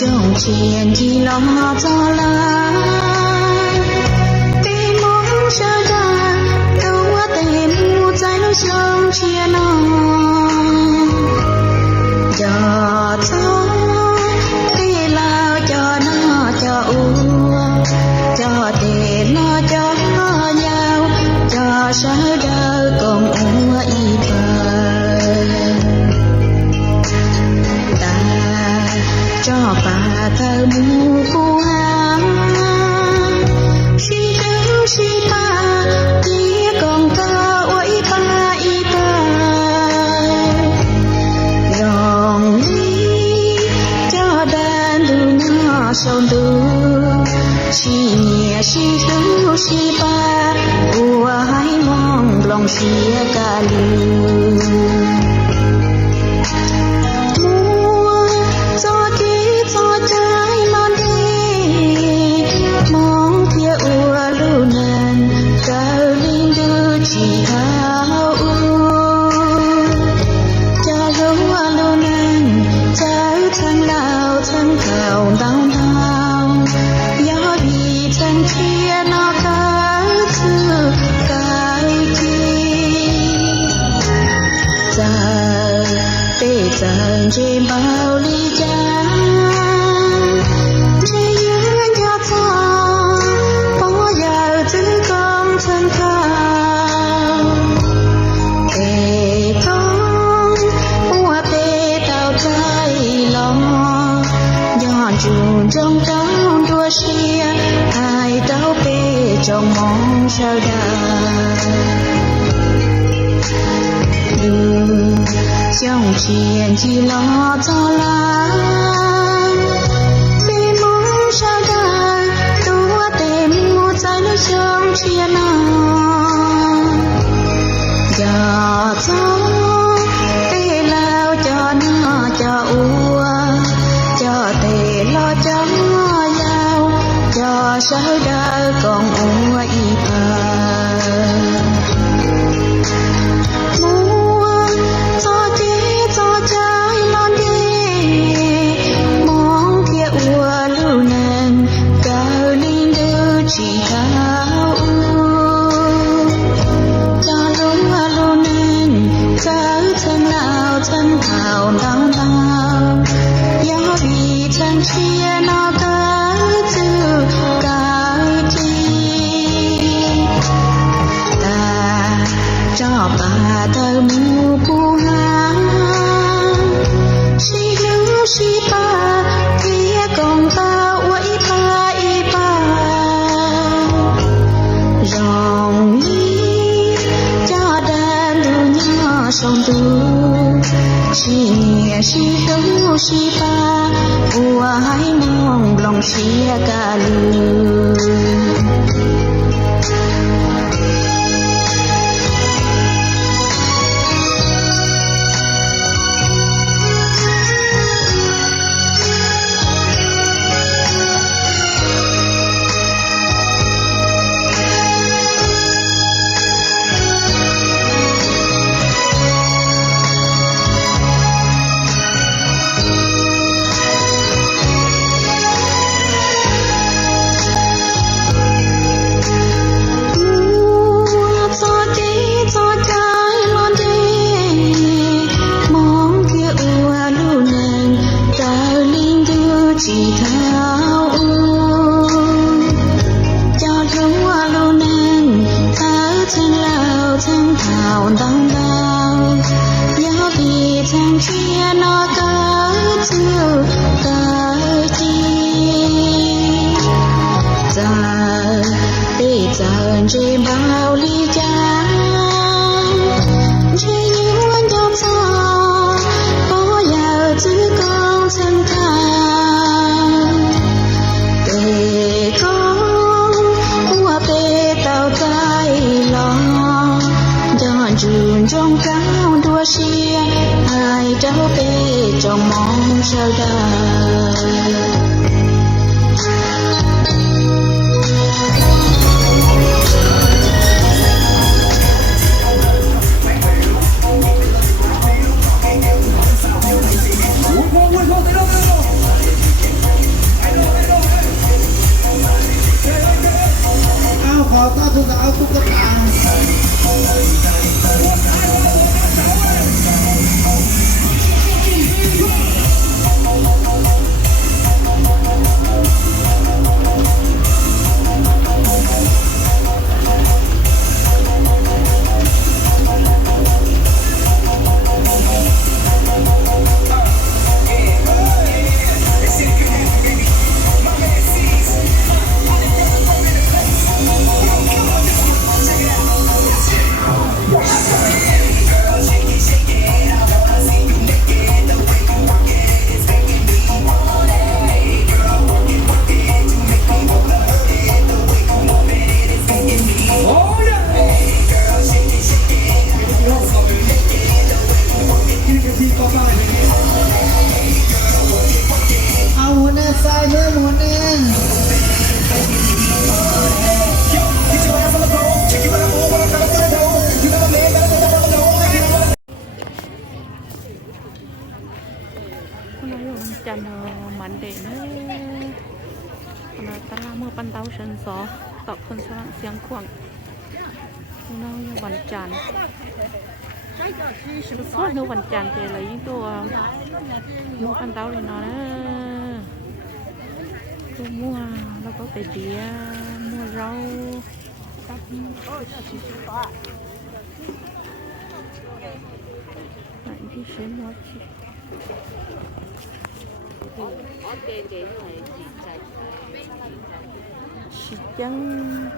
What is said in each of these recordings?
dòng chuyện chỉ lo cho lá tìm mong chờ đợi đâu qua tìm một trái lối sông chia nó cho thế lao cho nó cho cho tiền nó cho nhau cho sao đâu còn y cho bà thơ mu cô ha si đâu si ba kia còn ta ôi ba y ba dòng đi cho đàn du nó sâu du si nhẹ si đâu si ba ua hai mong lòng xia cả lưu chỉ thao cha giống luôn anh cháu thân lao thân khảo đau đau gió bị thân chia nó cả thứ cái chi giờ tê giờ trên bao ly cha trong trong đua xia ai đâu bê trong mong sao đời dòng chuyện chỉ lo cho lá bê mong sao đời đua tìm một trái lối sông chia nó giờ tê lao cho nó cho cho tê lo cho nhau cho sao đời còn ôi mua cho chế cho trái lon đi mong kia ua lưu nền cao linh đưa chỉ thao cho lưu nền cao thân lao thân thảo đau đau gió bị thân chia nó cả thứ cái chi ta cho bà thơ mu cô ha si lưu si ba kia còn ta quấy ba y ba dòng đi cho đàn du nhỏ sông tu si nhẹ si đâu si ba ua hai mong lòng xia cả lưu chỉ thao cho lúa luôn nên tháo thân lao thân thảo đau đau gió bị thân chia nó cả thứ cái chi giờ để giờ trên bao ly cha chỉ những anh đau sao có giờ chứ con thân thảo trong cao đua xia ai đâu bê trong mong sao đời ซ้ายมือหมุนเอง hôm nay mình chăn mặn để nó ta làm mưa ban tàu sân gió tạo phần sáng xiang khoảng hôm nay nhưวันจันทร์suốt nếuวันจันทร์thì lấy nhữngตัวmua ban tàu thì nó tôi mua nó có cái đĩa mua rau lại đi xem nó chị chị chẳng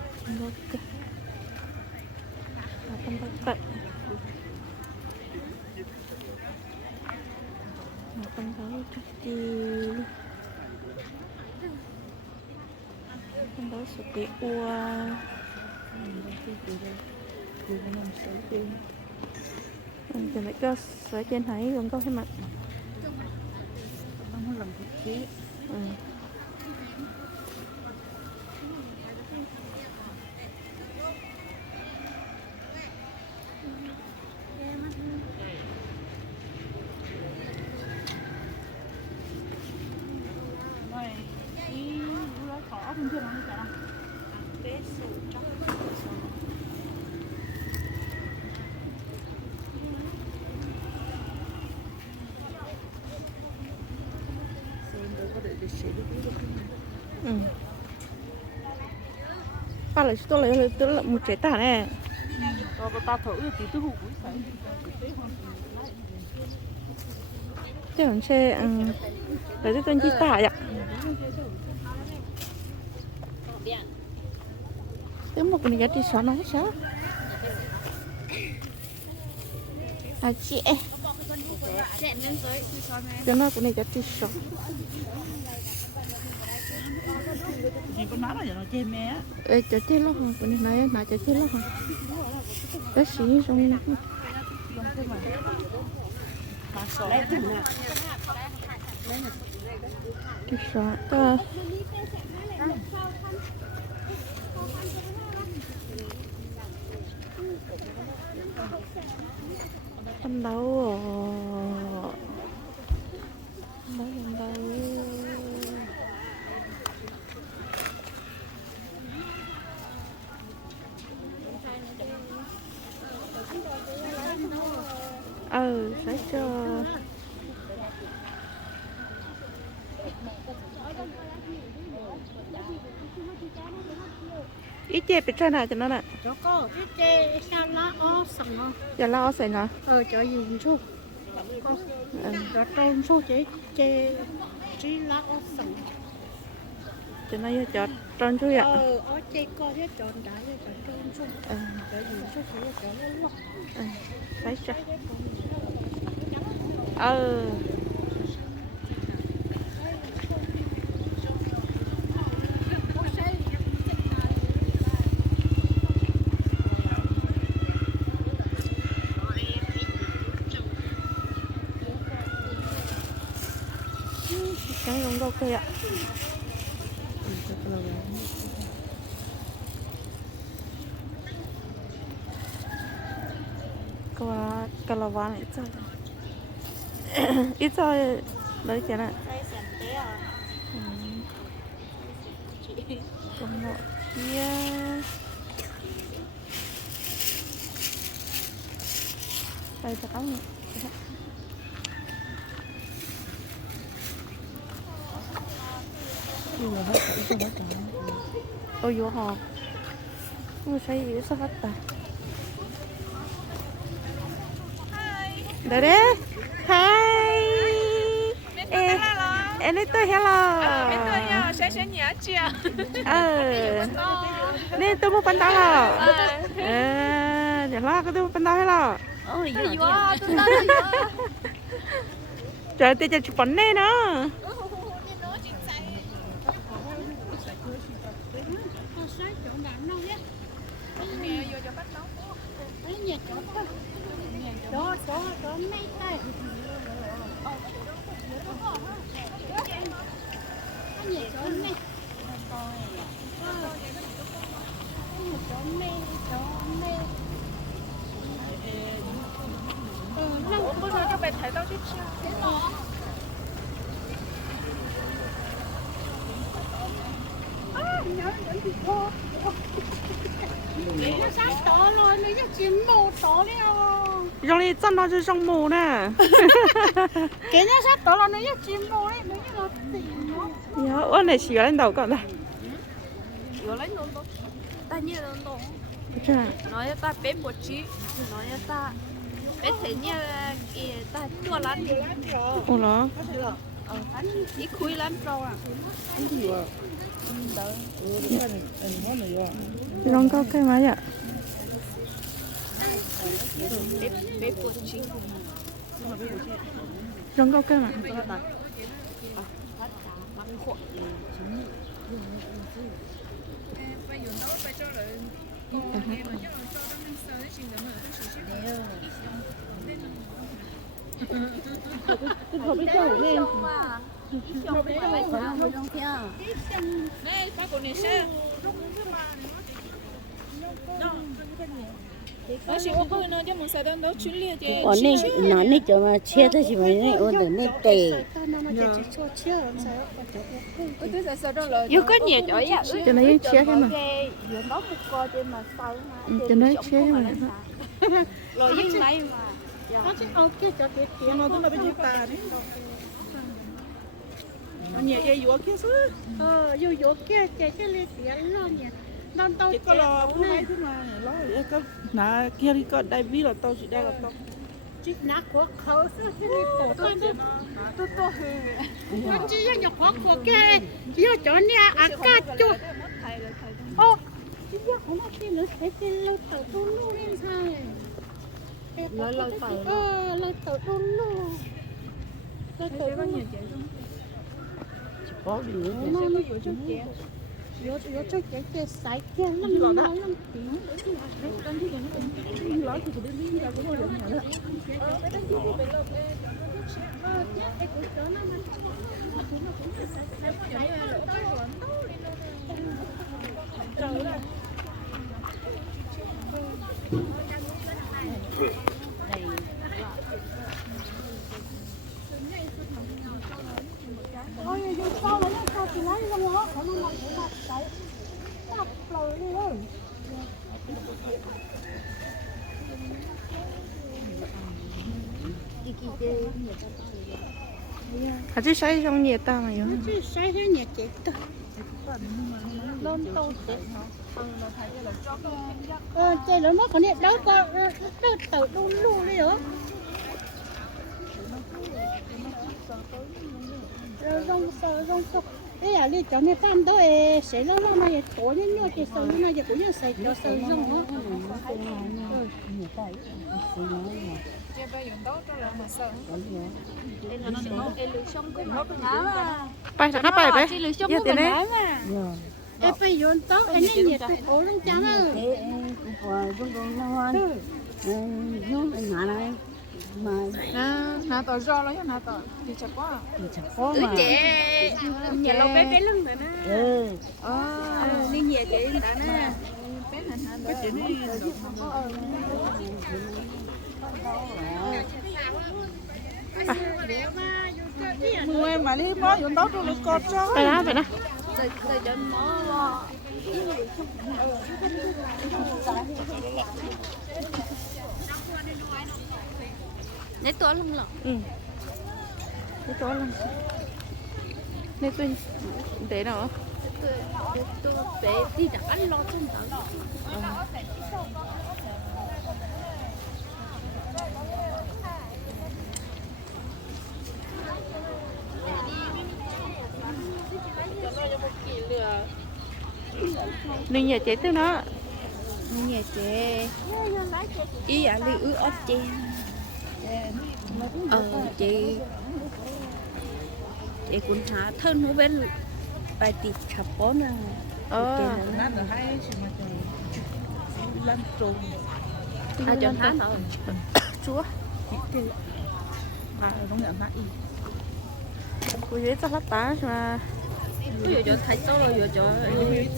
ok không bắt bậy không có chút gì không có sự cái ua thì lại có sợi trên thấy còn có cái mặt không làm thiết kế ba lại tôi lại một trái tả này chứ còn xe để tôi tên chi tả vậy cái một cái này thì sao nó sao à chị cho nó cái này thì sao ê cho chết lắm hả cái này nói cho chết lắm hả cái gì trong cái sao ta con đâu phải cho ít chè bị sao nào cho nó nè chỗ có ít chè sao lá ó sừng giờ lo xài nè chỗ gì số chỗ trôn số chè chỉ lá ó sừng cho nó cho tròn chú ạ ó chè co hết tròn đã chỗ trôn số chỗ gì số phải chỗ lóc phải cho cái giống đâu kia ạ cái là ván này sao ít sao lấy钱này còn một kia đây là tao ôi vô hò không thấy gì sao hết ta đấy đấy hi em lấy tôi hello em tôi nha sẽ nhớ chưa nên tôi mua bánh táo hả để lo cái tôi mua bánh táo hello ôi dừa trời tôi cho chụp bánh này nữa Đấy nhà chó thôi. Chó mấy tay. Nhà chó mấy.我不知道要被抬到去吃。 Nó sắp to rồi, nó cho chim mù to đi không? Trong này chân nó chứ trong mù nè. Cái nó sắp to là nó cho chim mù đấy, nó cho nó tìm nó. Dạ, ôn này chỉ lên đầu cậu này.有来弄弄，但你能弄， Chà. 然后把别不吃，然后把别睇你给把做烂， Ủa nó. 一亏烂着啊。 Trong có cái máy ạ. 别不吃。 Trong có cái mà. Này, ba của này xe. Ở chỉ có cái nó cho mình xài đơn đó chuyên liệt chứ. ở đây nó này cho mà chia thế thì mà này ở đây này tệ Yêu cái nhiều chỗ vậy. Cho nó chia thế mà. Nó một coi trên mà sau Cho nó chia thế mà. rồi yên này mà. Nó sẽ ok cho cái tiền. nó cũng là bên dưới tà đấy anh nhẹ dây dũa kia xứ Vô kia chạy cái lên tiền lo nhỉ. Nó tao chỉ có là bữa nay thế mà lo vậy cơ nà kia đi có đại bí là tao chỉ đây là tao chỉ nát của khẩu sao cái này tổ tôi tôi con chỉ là nhập học của cái vô chỗ nhà ăn cá chuột ô chỉ là không có tiền nữa cái lâu tàu tôi luôn lên sao lâu tàu lâu tàu tôi luôn lâu tàu có nhiều chuyện không có gì nữa nó vô cho cái sải kia lắm lắm tiếng ôi giờ sao lại sao thì lấy luôn á không làm gì mà chạy tắt lời luôn À chứ xây trong nhiệt ta mà giống. chứ sai thế nhỉ chị tôi lon tôi chị chị nó còn nè đâu có đâu tự luôn luôn đấy hả rong sọ đấy là đi chỗ này tam đó sẽ nó này tổ như nhau thì sờ như này thì cũng như sờ cho sờ rong á Bay thật nó bay bé. Dạ tiền đấy. em phải dọn tốt cái này nhiệt tôi cố lên chán á thế của chúng con nó hoan nhóm anh hả này mà Nà tỏ do nó nà tỏ thì chặt quá. thì chẳng có mà Nhà lâu bé bé lưng rồi nè. đi nhẹ chị đã nè mười mà đi mới dọn tao tôi cột cho Phải đó, phải đó. Rồi cho nó lấyตัวlưng lọ. Ừ. Cái chỗ là. Nên tôi để nào? Tôi bé đi đặt ăn lo trên đó. Nên nhà chế từ nó. Nhà trẻ ý là đi ư ớt chè. Chị cũng hả thân nó bên bài tiệc chập bó nè. nát là hay chỉ mà làm trộn À, cho nó nữa. chúa à không nhận lại cô dễ cho lát tá mà Ví dụ cho thấy tốt rồi, dụ cho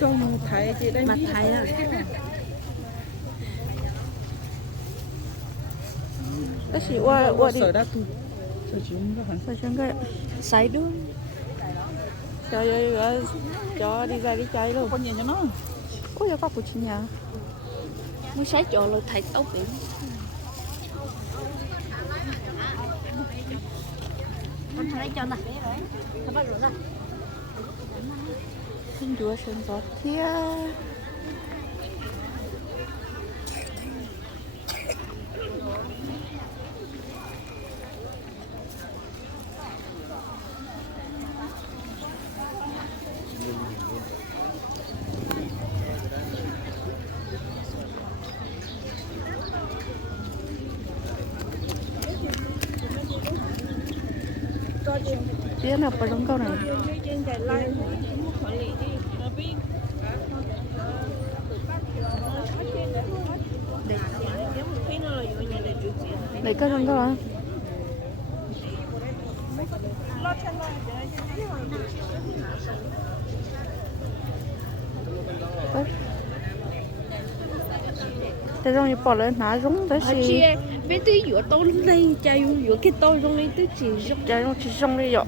trong thấy chị đây mặt thấy à. cái gì qua đi sở đã tu sở chúng các bạn sao chẳng cái Sấy đúng. cho đi ra đi chơi luôn con nhìn cho nó ôi giờ có của chị nhà Muốn sấy cho rồi thấy tốt biển. Con thấy cho nè. Nó bắt rồi nè. xin chúa sơn gió thia Dia nào phải giống câu này lấy cái giống câu à thế rồi bỏ lên ná giống tới gì Bên tí giữa tôi lên chơi giữa cái tôi trong lên tới chỉ giống trái nó chỉ xong đi rồi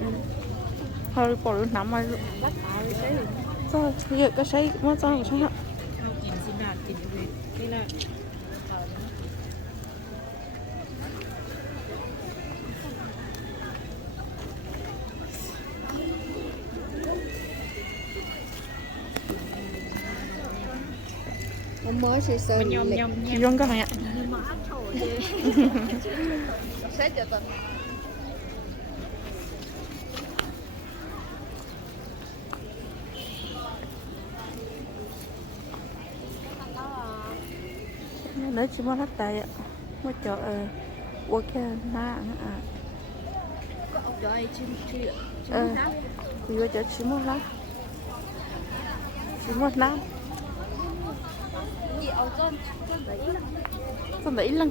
thôi bỏ lên nắm mà rồi giờ cái xây mất xong rồi sao Ông mới sẽ sơn chỉ dùng cái này ạ Sẽ cho tôi. lấy chỉ mất hết tay ạ mất cho ok na Có ông cho ai chim thì bây giờ chỉ mất lá chỉ mất lá Gì ông con con đấy lăng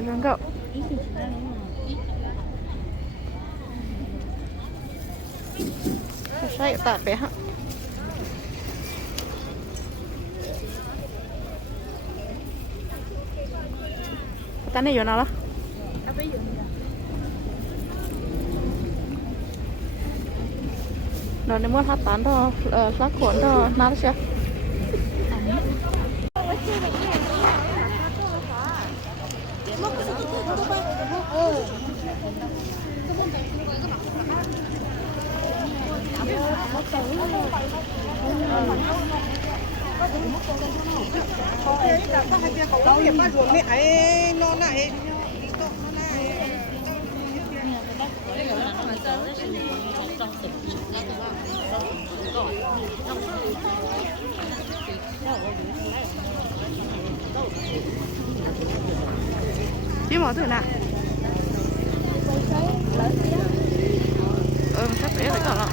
Jangan kau. Saya tak apa. Tanya yo nala. Nó nếu muốn hát tán đó, lá cuốn đó, nát chưa? Kiếm mỏ thử nào. Sắp bé lại còn lắm.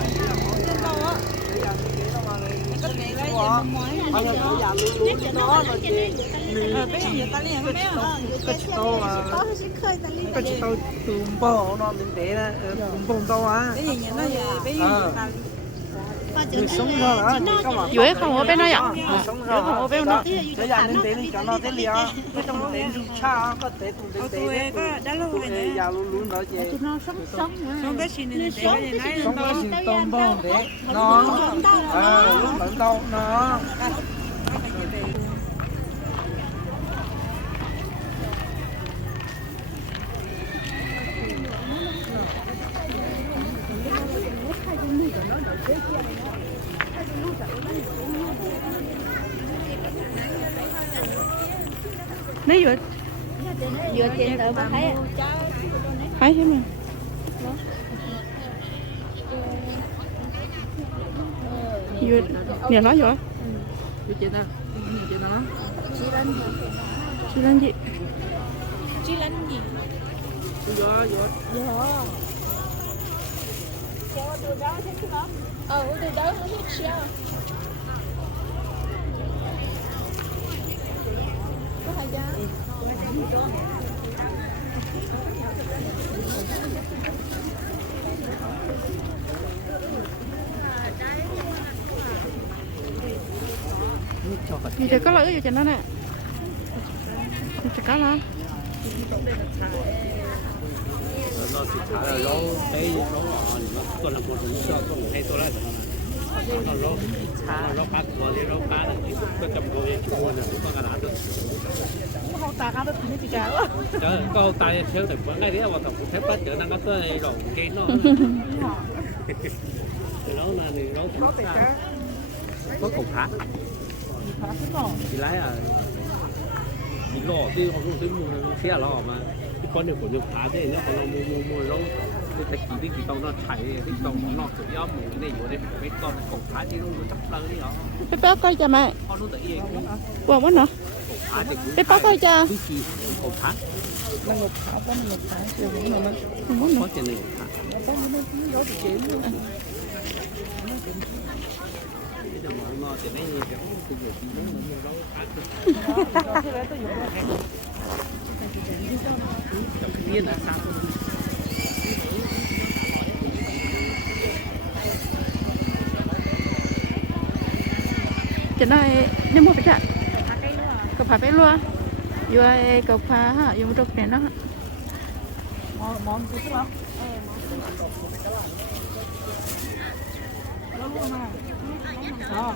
có chỉ tao tụm bò nó mình để là tụm bông tao á người sống ra là Dưới không ở bên đó ạ. sống Dưới không ở bên đó. thế là nên để cho nó thế liền cái trong để rung cha có thể tụm để tụm già luôn đó chị sống cái gì tôm bông để nó lúc vẫn đâu nó Nếu vừa Vừa tiền đỡ mà thấy à. thấy thế mà. อยู่เนี่ยnó rồi Biết chết à? Chết nó. chị lên gì Chi lánh gì? Vô, vô. Từ đó nó thích chưa? Có phải giá? thì chỉ có lợi gì cho nó nè chỉ có là nó chỉ thả là nó cái nó tôi là một người cho tôi hay tôi là nó cá của thì nó cá là cái cầm đôi cái con này cũng có cả được Không tạc ăn được thì chả quá. trời có tay theo được vẫn ngay đấy mà thằng cũng thấy bắt được năng có cái rồi cái nó có cục hả thì lái à thì lò thì họ không thấy mua nó xe lò mà cái con này của nước phá thế nó còn mua nó cái cái tàu nó chạy cái tàu nó tự do một cái nàyอยู่ในmấy con cục phá thì nó chắc là cái đó bé bé coi cho mẹ con nó tự nhiên quần quá nữa cục phá thì cũng bé bé coi cho cái gì cục phá Năng ngục thảo có năng ngục thảo chưa cũng là không muốn nữa có tiền này phá có những cái đó thì chế luôn. cái đồ nó thì đấy cái cái gì thì nó phá Cái đấy tôi dùng nó hàng. trong cái tiền là sao cho nó nếu mua phải chặt cậu phải luôn vừa cậu phá hả dùng trục này nó Món thứ thứ lắm. Đó.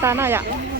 ta nói vậy